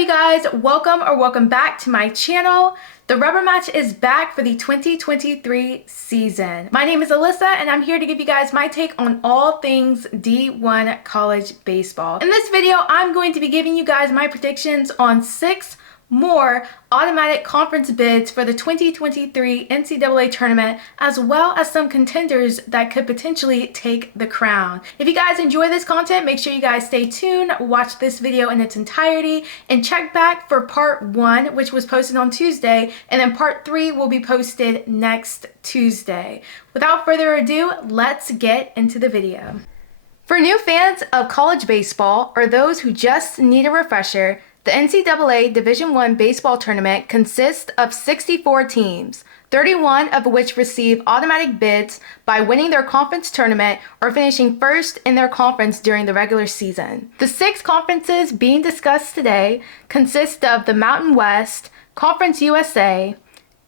you guys? Welcome back to my channel. The rubber match is back for the 2023 season. My name is Alyssa and I'm here to give you guys my take on all things D1 College Baseball. In this video, I'm going to be giving you guys my predictions on 6 more automatic conference bids for the 2023 NCAA tournament, as well as some contenders that could potentially take the crown. If you guys enjoy this content, make sure you guys stay tuned, watch this video in its entirety, and check back for part 1, which was posted on Tuesday, and then part 3 will be posted next Tuesday. Without further ado, let's get into the video. For new fans of college baseball, or those who just need a refresher, the NCAA D1 Baseball tournament consists of 64 teams, 31 of which receive automatic bids by winning their conference tournament or finishing first in their conference during the regular season. The 6 conferences being discussed today consist of the Mountain West, Conference USA,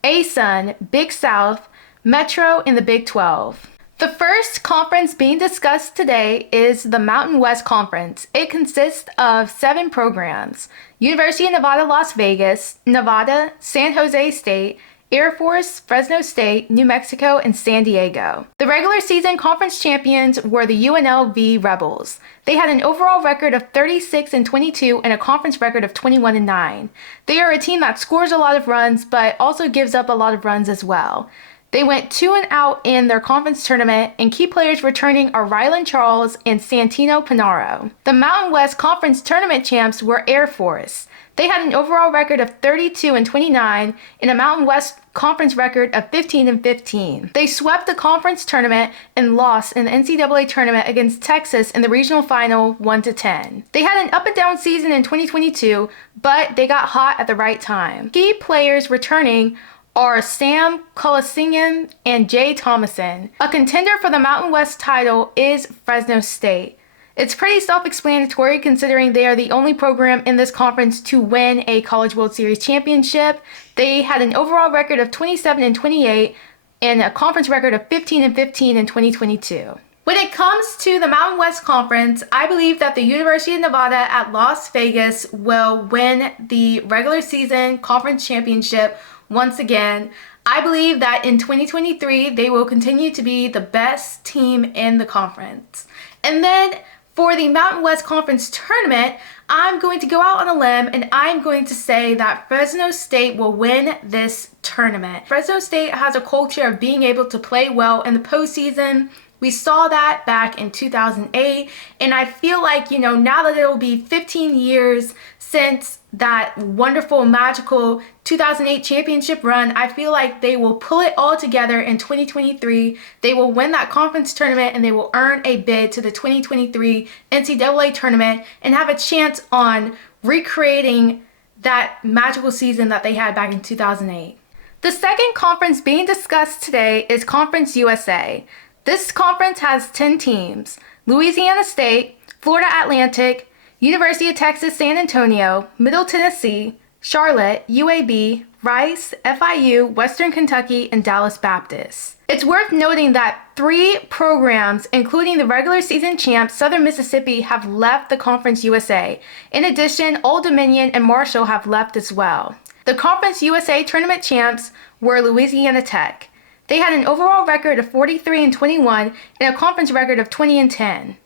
ASUN, Big South, Metro, and the Big 12. The first conference being discussed today is the Mountain West Conference. It consists of 7 programs: University of Nevada, Las Vegas, Nevada, San Jose State, Air Force, Fresno State, New Mexico, and San Diego. The regular season conference champions were the UNLV Rebels. They had an overall record of 36-22 and a conference record of 21-9. They are a team that scores a lot of runs, but also gives up a lot of runs as well. They went 2-0 in their conference tournament, and key players returning are Rylan Charles and Santino Panaro. The Mountain West Conference tournament champs were Air Force. They had an overall record of 32-29 and a Mountain West Conference record of 15-15. They swept the conference tournament and lost in the NCAA tournament against Texas in the regional final 1-10. They had an up and down season in 2022, but they got hot at the right time. Key players returning are Sam Colasingham and Jay Thomason. A contender for the Mountain West title is Fresno State. It's pretty self-explanatory considering they are the only program in this conference to win a College World Series championship. They had an overall record of 27-28 and a conference record of 15-15 in 2022. When it comes to the Mountain West Conference, I believe that the University of Nevada at Las Vegas will win the regular season conference championship once again. I believe that in 2023, they will continue to be the best team in the conference. And then for the Mountain West Conference tournament, I'm going to go out on a limb and I'm going to say that Fresno State will win this tournament. Fresno State has a culture of being able to play well in the postseason. We saw that back in 2008, and I feel like, now that it will be 15 years since that wonderful, magical 2008 championship run, I feel like they will pull it all together in 2023. They will win that conference tournament and they will earn a bid to the 2023 NCAA tournament and have a chance on recreating that magical season that they had back in 2008. The second conference being discussed today is Conference USA. This conference has 10 teams: Louisiana State, Florida Atlantic, University of Texas San Antonio, Middle Tennessee, Charlotte, UAB, Rice, FIU, Western Kentucky, and Dallas Baptist. It's worth noting that 3 programs, including the regular season champs Southern Mississippi, have left the Conference USA. In addition, Old Dominion and Marshall have left as well. The Conference USA tournament champs were Louisiana Tech. They had an overall record of 43-21 and a conference record of 20-10.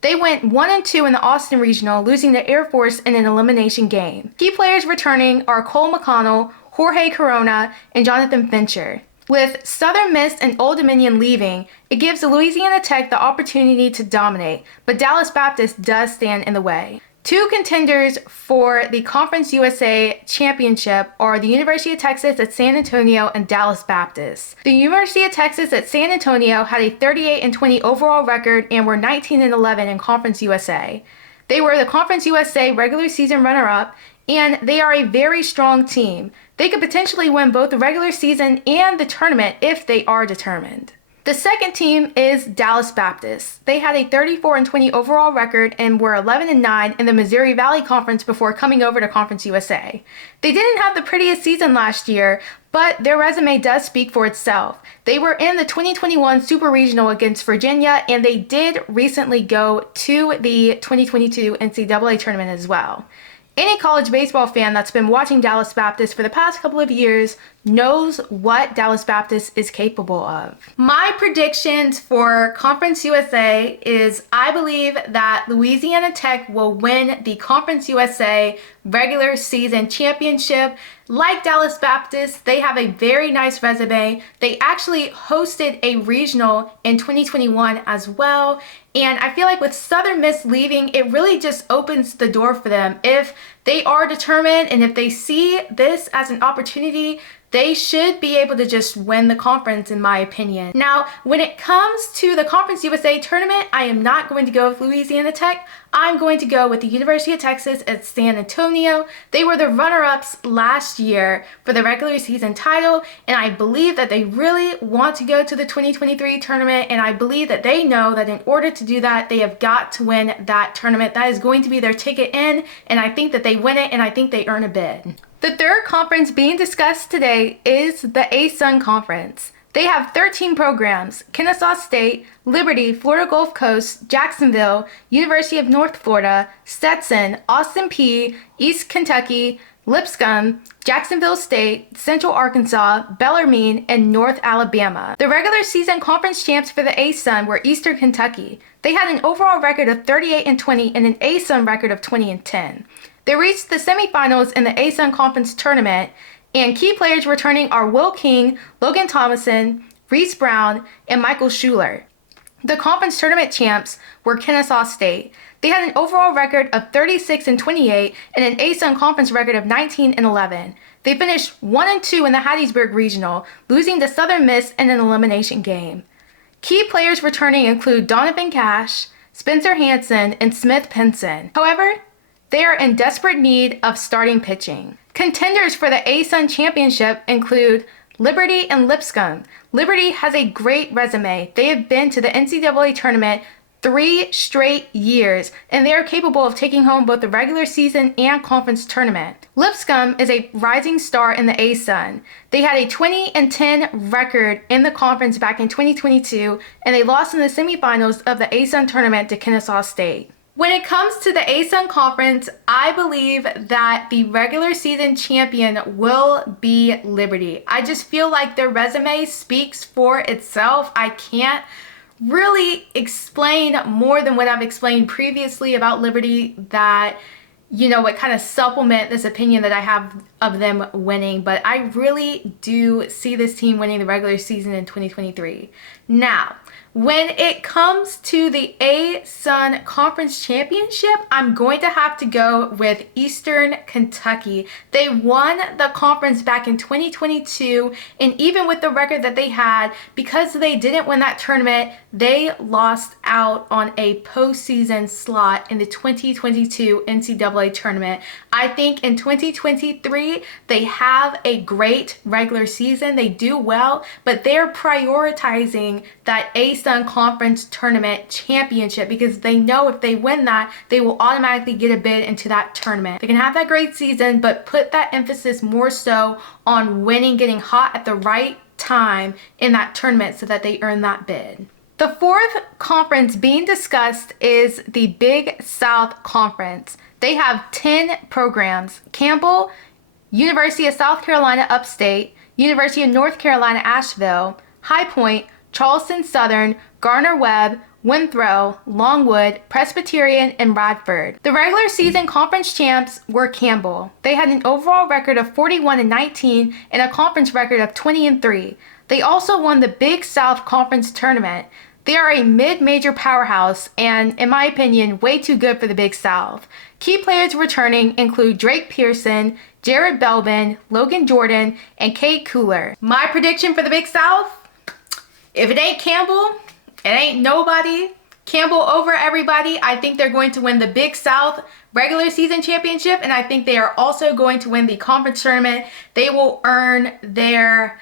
They went 1-2 in the Austin Regional, losing to Air Force in an elimination game. Key players returning are Cole McConnell, Jorge Corona, and Jonathan Fincher. With Southern Miss and Old Dominion leaving, it gives Louisiana Tech the opportunity to dominate, but Dallas Baptist does stand in the way. 2 contenders for the Conference USA Championship are the University of Texas at San Antonio and Dallas Baptist. The University of Texas at San Antonio had a 38-20 overall record and were 19-11 in Conference USA. They were the Conference USA regular season runner-up, and they are a very strong team. They could potentially win both the regular season and the tournament if they are determined. The second team is Dallas Baptist. They had a 34-20 overall record and were 11-9 in the Missouri Valley Conference before coming over to Conference USA. They didn't have the prettiest season last year, but their resume does speak for itself. They were in the 2021 Super Regional against Virginia, and they did recently go to the 2022 NCAA tournament as well. Any college baseball fan that's been watching Dallas Baptist for the past couple of years knows what Dallas Baptist is capable of. My predictions for Conference USA is I believe that Louisiana Tech will win the Conference USA regular season championship. Like Dallas Baptist, they have a very nice resume. They actually hosted a regional in 2021 as well. And I feel like with Southern Miss leaving, it really just opens the door for them. If they are determined and if they see this as an opportunity, they should be able to just win the conference, in my opinion. Now, when it comes to the Conference USA tournament, I am not going to go with Louisiana Tech. I'm going to go with the University of Texas at San Antonio. They were the runner-ups last year for the regular season title, and I believe that they really want to go to the 2023 tournament, and I believe that they know that in order to do that, they have got to win that tournament. That is going to be their ticket in, and I think that they win it, and I think they earn a bid. The third conference being discussed today is the ASUN Conference. They have 13 programs: Kennesaw State, Liberty, Florida Gulf Coast, Jacksonville, University of North Florida, Stetson, Austin Peay, East Kentucky, Lipscomb, Jacksonville State, Central Arkansas, Bellarmine, and North Alabama. The regular season conference champs for the ASUN were Eastern Kentucky. They had an overall record of 38-20 and an ASUN record of 20-10. They reached the semifinals in the ASUN Conference Tournament, and key players returning are Will King, Logan Thomason, Reese Brown, and Michael Schuler. The conference tournament champs were Kennesaw State. They had an overall record of 36-28 and an ASUN Conference record of 19-11. They finished 1-2 in the Hattiesburg Regional, losing to Southern Miss in an elimination game. Key players returning include Donovan Cash, Spencer Hansen, and Smith Pinson. However, they are in desperate need of starting pitching. Contenders for the ASUN Championship include Liberty and Lipscomb. Liberty has a great resume. They have been to the NCAA tournament 3 straight years, and they are capable of taking home both the regular season and conference tournament. Lipscomb is a rising star in the ASUN. They had a 20-10 record in the conference back in 2022, and they lost in the semifinals of the ASUN tournament to Kennesaw State. When it comes to the ASUN Conference, I believe that the regular season champion will be Liberty. I just feel like their resume speaks for itself. I can't really explain more than what I've explained previously about Liberty that, what kind of supplement this opinion that I have of them winning. But I really do see this team winning the regular season in 2023. Now, when it comes to the ASUN Conference Championship, I'm going to have to go with Eastern Kentucky. They won the conference back in 2022, and even with the record that they had, because they didn't win that tournament, they lost out on a postseason slot in the 2022 NCAA tournament. I think in 2023, they have a great regular season. They do well, but they're prioritizing that ASUN Conference Tournament Championship because they know if they win that, they will automatically get a bid into that tournament. They can have that great season, but put that emphasis more so on winning, getting hot at the right time in that tournament so that they earn that bid. The fourth conference being discussed is the Big South Conference. They have 10 programs: Campbell, University of South Carolina Upstate, University of North Carolina Asheville, High Point, Charleston Southern, Garner-Webb, Winthrop, Longwood, Presbyterian, and Radford. The regular season conference champs were Campbell. They had an overall record of 41-19 and a conference record of 20-3. They also won the Big South Conference Tournament. They are a mid-major powerhouse and, in my opinion, way too good for the Big South. Key players returning include Drake Pearson, Jared Belbin, Logan Jordan, and Kate Cooler. My prediction for the Big South? If it ain't Campbell, it ain't nobody. Campbell over everybody. I think they're going to win the Big South regular season championship, and I think they are also going to win the conference tournament. They will earn their,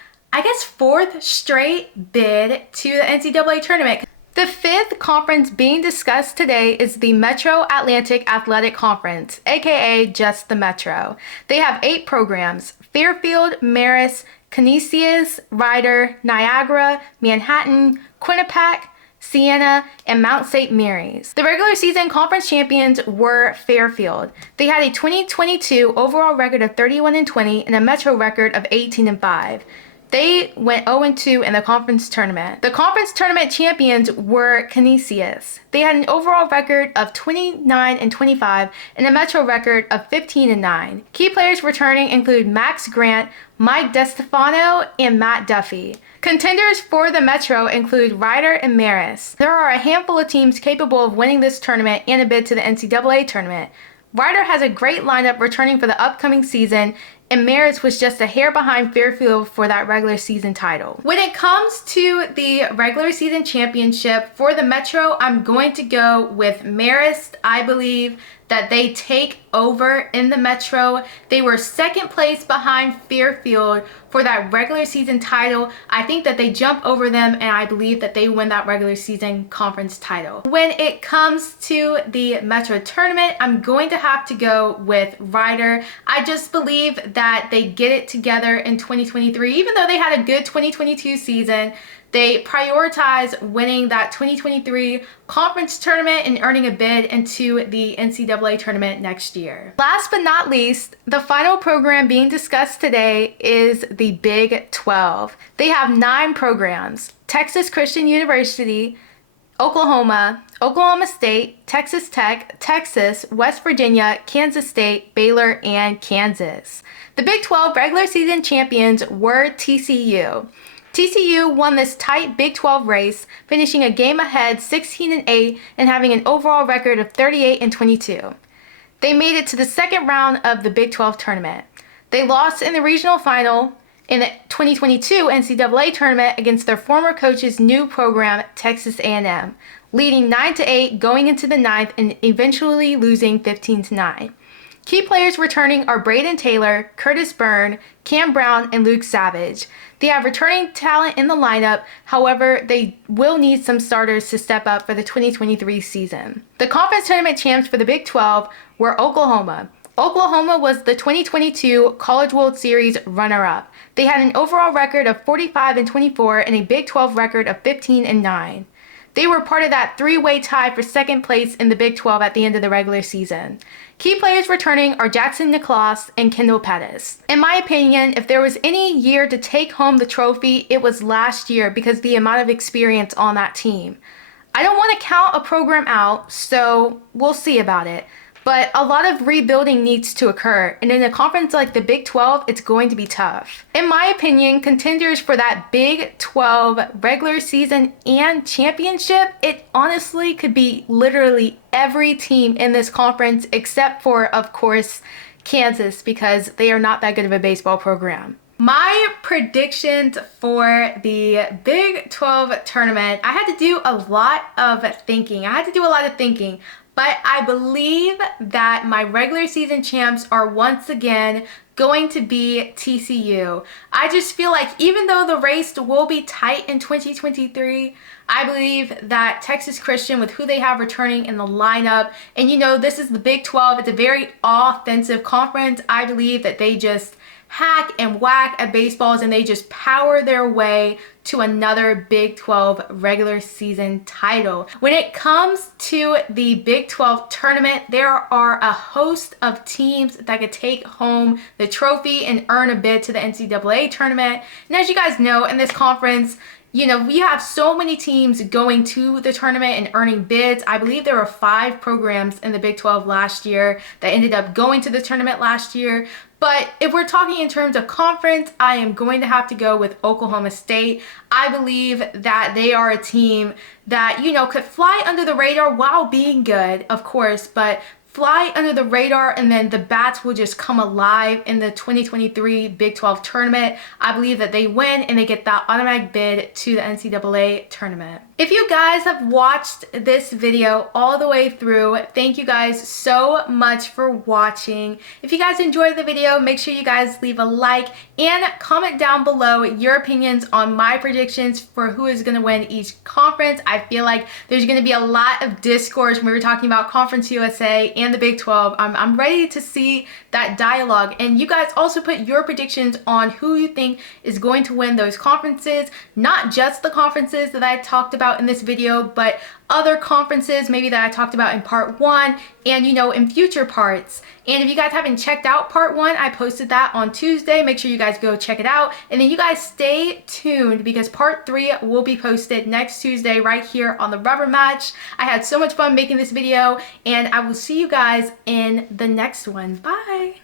fourth straight bid to the NCAA tournament. The fifth conference being discussed today is the Metro Atlantic Athletic Conference, aka just the Metro. They have 8 programs: Fairfield, Marist, Canisius, Ryder, Niagara, Manhattan, Quinnipiac, Siena, and Mount St. Mary's. The regular season conference champions were Fairfield. They had a 2022 overall record of 31-20 and a Metro record of 18-5. They went 0-2 in the conference tournament. The conference tournament champions were Canisius. They had an overall record of 29-25 and a Metro record of 15-9. Key players returning include Max Grant, Mike DeStefano, and Matt Duffy. Contenders for the Metro include Ryder and Marist. There are a handful of teams capable of winning this tournament and a bid to the NCAA tournament. Ryder has a great lineup returning for the upcoming season, and Marist was just a hair behind Fairfield for that regular season title. When it comes to the regular season championship for the Metro, I'm going to go with Marist. I believe that they take over in the Metro. They were second place behind Fairfield for that regular season title. I think that they jump over them, and I believe that they win that regular season conference title. When it comes to the Metro tournament, I'm going to have to go with Ryder. I just believe that they get it together in 2023. Even though they had a good 2022 season, they prioritize winning that 2023 conference tournament and earning a bid into the NCAA tournament next year. Last but not least, the final program being discussed today is the Big 12. They have 9 programs: Texas Christian University, Oklahoma, Oklahoma State, Texas Tech, Texas, West Virginia, Kansas State, Baylor, and Kansas. The Big 12 regular season champions were TCU. TCU won this tight Big 12 race, finishing a game ahead 16-8 and having an overall record of 38-22. They made it to the second round of the Big 12 tournament. They lost in the regional final in the 2022 NCAA tournament against their former coach's new program, Texas A&M, leading 9-8 going into the 9th and eventually losing 15-9. Key players returning are Braden Taylor, Curtis Byrne, Cam Brown, and Luke Savage. They have returning talent in the lineup, however, they will need some starters to step up for the 2023 season. The conference tournament champs for the Big 12 were Oklahoma. Oklahoma was the 2022 College World Series runner-up. They had an overall record of 45-24 and a Big 12 record of 15-9. They were part of that 3-way tie for second place in the Big 12 at the end of the regular season. Key players returning are Jackson Nicklaus and Kendall Pettis. In my opinion, if there was any year to take home the trophy, it was last year because of the amount of experience on that team. I don't want to count a program out, so we'll see about it. But a lot of rebuilding needs to occur, and in a conference like the Big 12, it's going to be tough. In my opinion, contenders for that Big 12 regular season and championship, it honestly could be literally every team in this conference except for, of course, Kansas, because they are not that good of a baseball program. My predictions for the Big 12 tournament, I had to do a lot of thinking. But I believe that my regular season champs are once again going to be TCU. I just feel like even though the race will be tight in 2023, I believe that Texas Christian, with who they have returning in the lineup, and you know, this is the Big 12, it's a very offensive conference. I believe that they just hack and whack at baseballs and they just power their way to another Big 12 regular season title. When it comes to the Big 12 tournament, there are a host of teams that could take home the trophy and earn a bid to the NCAA tournament. And as you guys know, in this conference, you know, we have so many teams going to the tournament and earning bids. I believe there were 5 programs in the Big 12 last year that ended up going to the tournament last year. But if we're talking in terms of conference, I am going to have to go with Oklahoma State. I believe that they are a team that, you know, could fly under the radar while being good, of course, but fly under the radar, and then the bats will just come alive in the 2023 Big 12 tournament. I believe that they win and they get that automatic bid to the NCAA tournament. If you guys have watched this video all the way through, thank you guys so much for watching. If you guys enjoyed the video, make sure you guys leave a like and comment down below your opinions on my predictions for who is going to win each conference. I feel like there's going to be a lot of discourse when we were talking about Conference USA and the Big 12. I'm ready to see that dialogue. And you guys also put your predictions on who you think is going to win those conferences, not just the conferences that I talked about in this video, but other conferences maybe that I talked about in part 1 and in future parts. And if you guys haven't checked out part 1, I posted that on Tuesday. Make sure you guys go check it out. And then you guys stay tuned because part 3 will be posted next Tuesday right here on the Rubber Match. I had so much fun making this video, and I will see you guys in the next one. Bye.